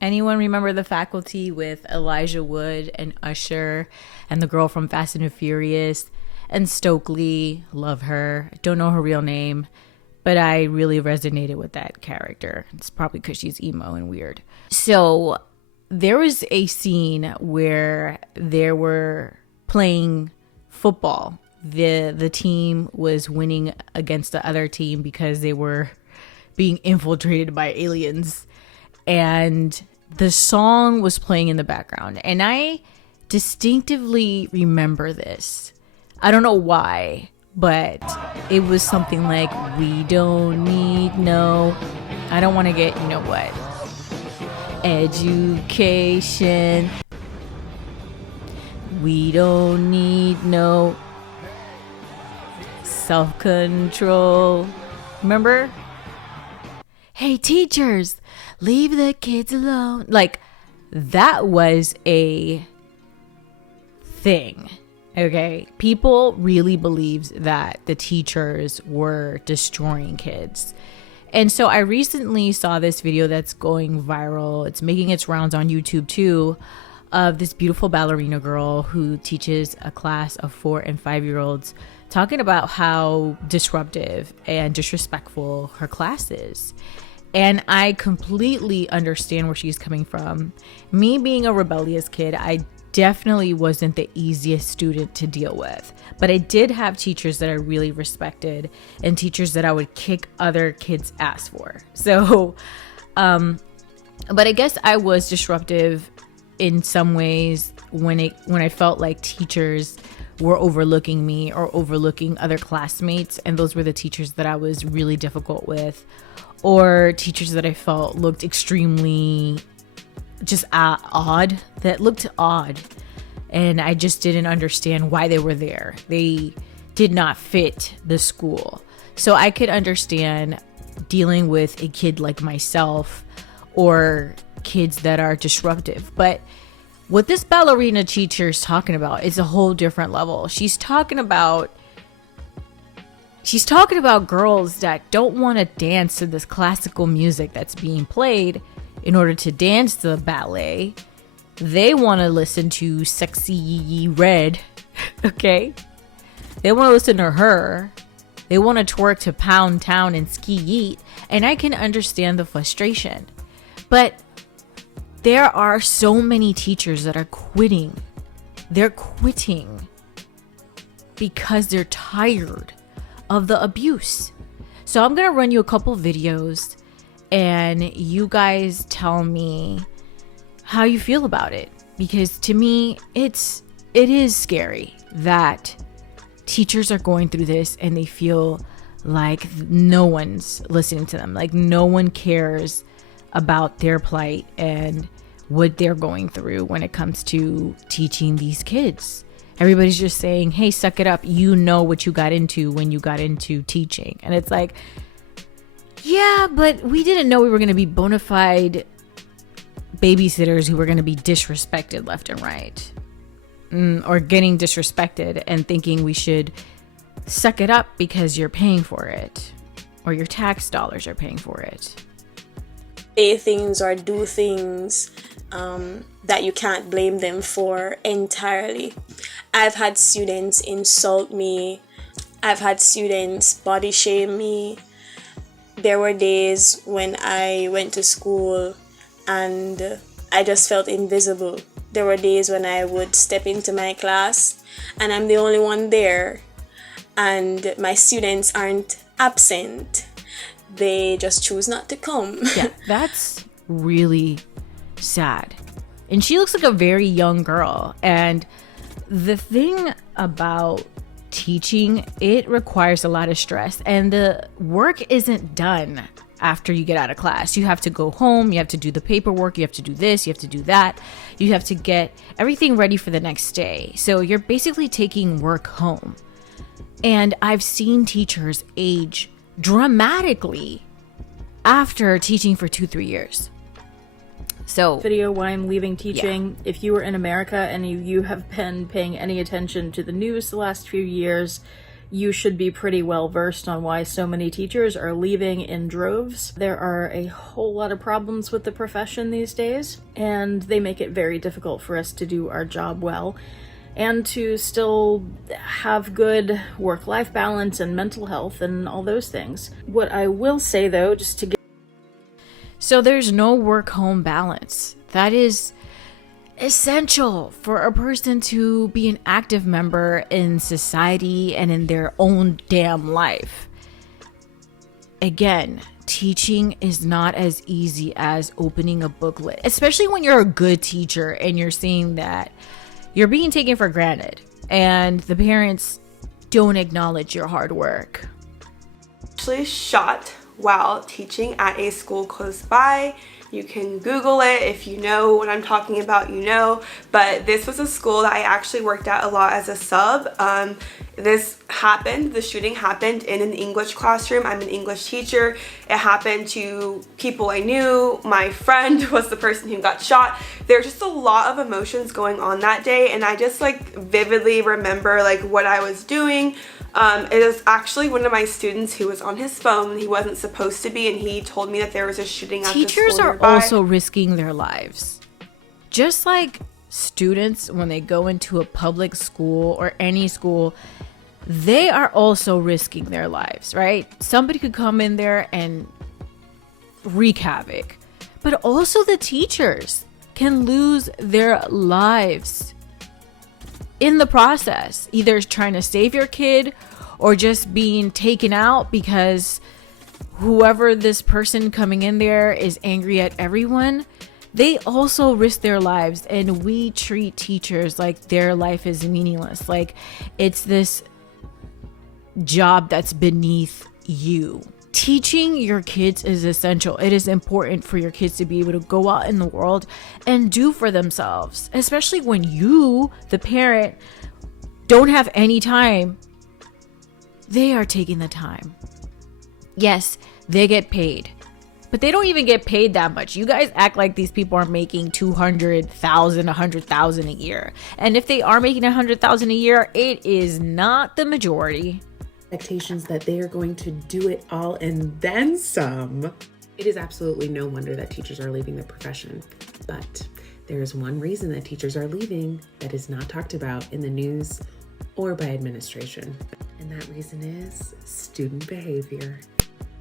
Anyone remember The Faculty with Elijah Wood and Usher and the girl from Fast and the Furious and Stokely? Love her. Don't know her real name, but I really resonated with that character. It's probably because she's emo and weird. So there was a scene where they were playing football. The team was winning against the other team because they were being infiltrated by aliens, and the song was playing in the background, and I distinctively remember this. I don't know why, but it was something like, we don't need no, I don't want to get, you know what, education, we don't need no self-control. Remember? Hey teachers, leave the kids alone. Like, that was a thing. Okay, people really believed that the teachers were destroying kids. And so I recently saw this video that's going viral. It's making its rounds on YouTube too, of this beautiful ballerina girl who teaches a class of 4 and 5-year-olds, talking about how disruptive and disrespectful her class is. And I completely understand where she's coming from. Me being a rebellious kid, I definitely wasn't the easiest student to deal with. But I did have teachers that I really respected and teachers that I would kick other kids' ass for. So, but I guess I was disruptive in some ways when I felt like teachers were overlooking me or overlooking other classmates, and those were the teachers that I was really difficult with, or teachers that I felt looked extremely just odd, that looked odd, and I just didn't understand why they were there. They did not fit the school. So I could understand dealing with a kid like myself or kids that are disruptive. But what this ballerina teacher is talking about is a whole different level. She's talking about girls that don't want to dance to this classical music that's being played in order to dance to the ballet. They want to listen to Sexy Yee Red, okay? They want to listen to her. They want to twerk to Pound Town and Ski Yeet, and I can understand the frustration. But there are so many teachers that are quitting. They're quitting because they're tired of the abuse. So I'm going to run you a couple videos and you guys tell me how you feel about it, because to me it is scary that teachers are going through this and they feel like no one's listening to them, like no one cares about their plight and what they're going through when it comes to teaching these kids. Everybody's just saying, hey, suck it up. You know what you got into when you got into teaching. And it's like, yeah, but we didn't know we were going to be bona fide babysitters who were going to be disrespected left and right. Or getting disrespected and thinking we should suck it up because you're paying for it. Or your tax dollars are paying for it. Say things or do things that you can't blame them for entirely. I've had students insult me. I've had students body shame me. There were days when I went to school and I just felt invisible. There were days when I would step into my class and I'm the only one there, and my students aren't absent. They just choose not to come. Yeah, that's really sad. And she looks like a very young girl. And the thing about teaching, it requires a lot of stress, and the work isn't done after you get out of class. You have to go home, you have to do the paperwork, you have to do this, you have to do that. You have to get everything ready for the next day. So you're basically taking work home. And I've seen teachers age dramatically after teaching for 2-3 years. So video when I'm leaving teaching. Yeah. If you were in America and you have been paying any attention to the news the last few years, you should be pretty well versed on why so many teachers are leaving in droves. There are a whole lot of problems with the profession these days, and they make it very difficult for us to do our job well and to still have good work-life balance and mental health and all those things. What I will say, though, just to get... So there's no work-home balance. That is essential for a person to be an active member in society and in their own damn life. Again, teaching is not as easy as opening a booklet, especially when you're a good teacher and you're seeing that you're being taken for granted and the parents don't acknowledge your hard work. Actually shot while teaching at a school close by. You can Google it if you know what I'm talking about, you know. But this was a school that I actually worked at a lot as a sub. The shooting happened in an English classroom. I'm an English teacher. It happened to people I knew. My friend was the person who got shot. There's just a lot of emotions going on that day, and I just like vividly remember like what I was doing. It was actually one of my students who was on his phone. He wasn't supposed to be, and he told me that there was a shooting at the school Teachers are nearby. also risking their lives. Just like students, when they go into a public school or any school, they are also risking their lives, right? Somebody could come in there and wreak havoc. But also the teachers can lose their lives in the process, either trying to save your kid or just being taken out because whoever this person coming in there is angry at everyone. They also risk their lives, and we treat teachers like their life is meaningless, like it's this job that's beneath you. Teaching your kids is essential. It is important for your kids to be able to go out in the world and do for themselves, especially when you, the parent, don't have any time. They are taking the time. Yes, they get paid, but they don't even get paid that much. You guys act like these people are making 200,000, 100,000 a year. And if they are making 100,000 a year, it is not the majority. Expectations that they are going to do it all and then some. It is absolutely no wonder that teachers are leaving the profession. But there is one reason that teachers are leaving that is not talked about in the news or by administration. And that reason is student behavior.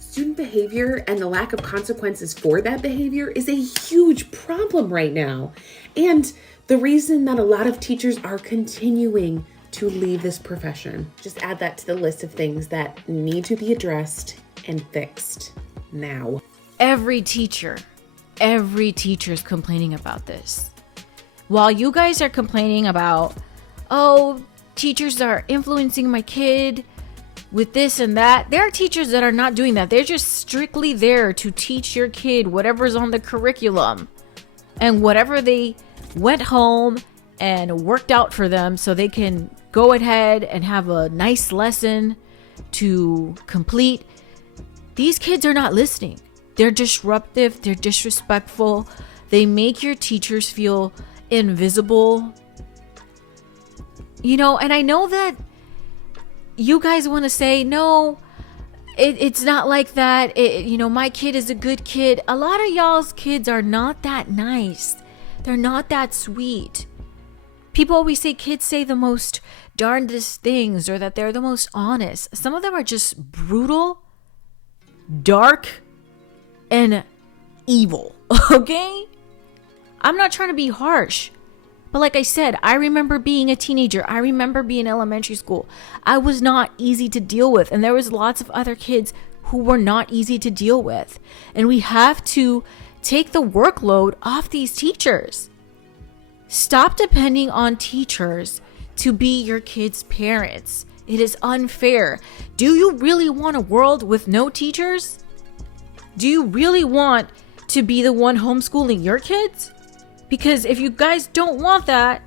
Student behavior and the lack of consequences for that behavior is a huge problem right now. And the reason that a lot of teachers are continuing to leave this profession. Just add that to the list of things that need to be addressed and fixed now. Every teacher is complaining about this. While you guys are complaining about, oh, teachers are influencing my kid with this and that, there are teachers that are not doing that. They're just strictly there to teach your kid whatever's on the curriculum and whatever they went home and worked out for them so they can go ahead and have a nice lesson to complete. These kids are not listening. They're disruptive. They're disrespectful. They make your teachers feel invisible. You know, and I know that you guys want to say, no, it's not like that. My kid is a good kid. A lot of y'all's kids are not that nice. They're not that sweet. People always say kids say the most darndest things or that they're the most honest. Some of them are just brutal, dark, and evil, okay? I'm not trying to be harsh, but like I said, I remember being a teenager. I remember being in elementary school. I was not easy to deal with, and there was lots of other kids who were not easy to deal with. And we have to take the workload off these teachers. Stop depending on teachers to be your kids' parents. It is unfair. Do you really want a world with no teachers? Do you really want to be the one homeschooling your kids? Because if you guys don't want that,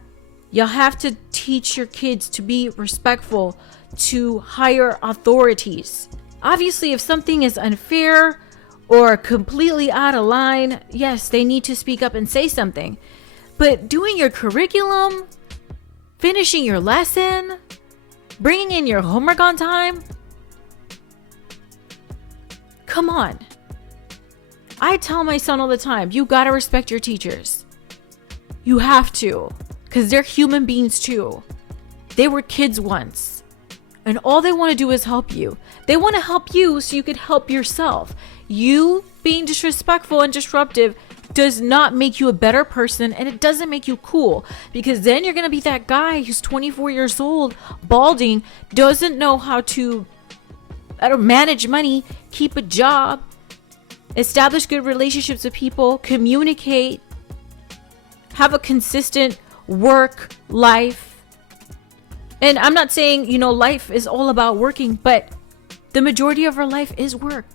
you'll have to teach your kids to be respectful to higher authorities. Obviously, if something is unfair or completely out of line, yes, they need to speak up and say something. But doing your curriculum, finishing your lesson, Bringing in your homework on time? Come on. I tell my son all the time, you gotta respect your teachers. You have to, because they're human beings too. They were kids once, and all they want to do is help you. They want to help you so you could help yourself. You being disrespectful and disruptive does not make you a better person, and it doesn't make you cool, because then you're going to be that guy who's 24 years old, balding, doesn't know how to manage money, keep a job, establish good relationships with people, communicate, have a consistent work life. And I'm not saying, life is all about working, but the majority of our life is work.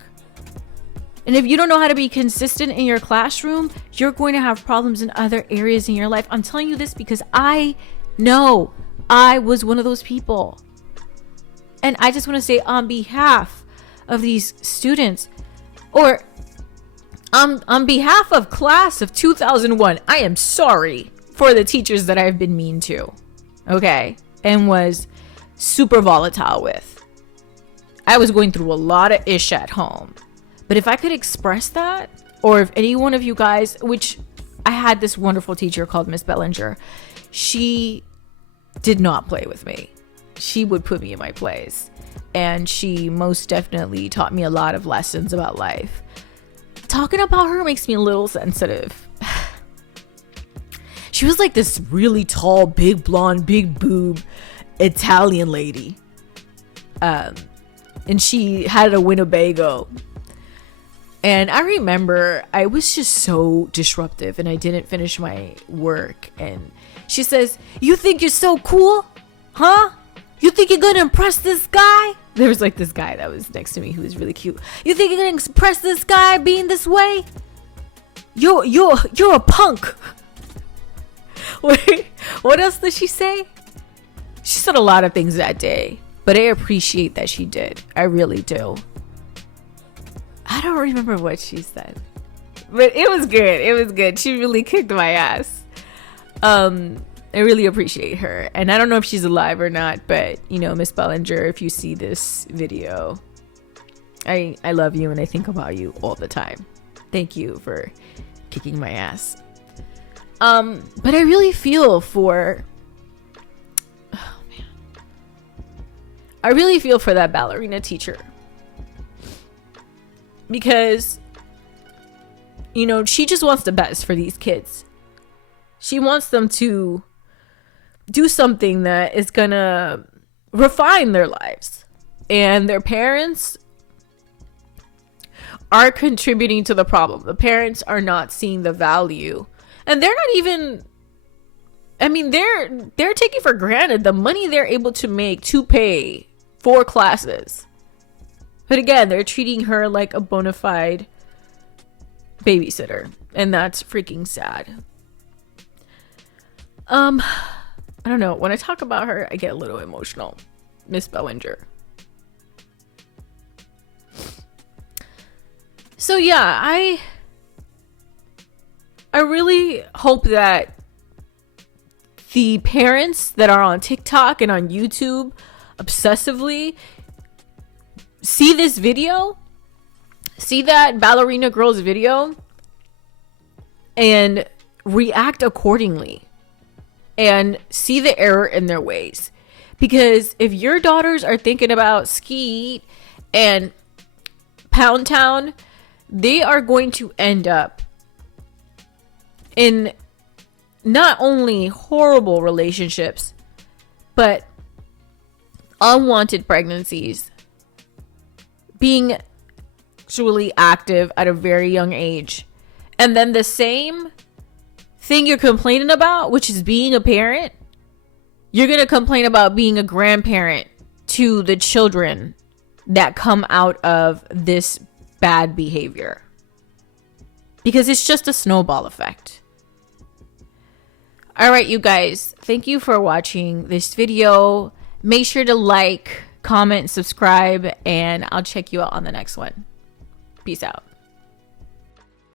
And if you don't know how to be consistent in your classroom, you're going to have problems in other areas in your life. I'm telling you this because I know I was one of those people. And I just want to say, on behalf of these students, or on behalf of class of 2001, I am sorry for the teachers that I've been mean to. Okay? And was super volatile with. I was going through a lot of ish at home. But if I could express that, or if any one of you guys, which I had this wonderful teacher called Miss Bellinger, she did not play with me. She would put me in my place. And she most definitely taught me a lot of lessons about life. Talking about her makes me a little sensitive. She was like this really tall, big blonde, big boob Italian lady. And she had a Winnebago. And I remember I was just so disruptive and I didn't finish my work. And she says, "You think you're so cool? Huh? You think you're going to impress this guy?" There was like this guy that was next to me who was really cute. "You think you're going to impress this guy being this way? You're a punk." Wait, what else did she say? She said a lot of things that day, but I appreciate that she did. I really do. I don't remember what she said, but it was good. It was good. She really kicked my ass. I really appreciate her. And I don't know if she's alive or not, but Miss Bellinger, if you see this video, I love you and I think about you all the time. Thank you for kicking my ass. But I really feel for, I really feel for that ballerina teacher, because, she just wants the best for these kids. She wants them to do something that is gonna refine their lives, and their parents are contributing to the problem. The parents are not seeing the value. And they're not even, they're taking for granted the money they're able to make to pay for classes. But again, they're treating her like a bona fide babysitter. And that's freaking sad. I don't know. When I talk about her, I get a little emotional. Miss Bellinger. So yeah, I really hope that the parents that are on TikTok and on YouTube obsessively see this video, see that ballerina girl's video, and react accordingly and see the error in their ways. Because if your daughters are thinking about Skeet and Pound Town, they are going to end up in not only horrible relationships, but unwanted pregnancies, being sexually active at a very young age, and then the same thing you're complaining about, which is being a parent, you're going to complain about being a grandparent to the children that come out of this bad behavior. Because it's just a snowball effect. All right, you guys, thank you for watching this video. Make sure to like, comment, subscribe, and I'll check you out on the next one. Peace out.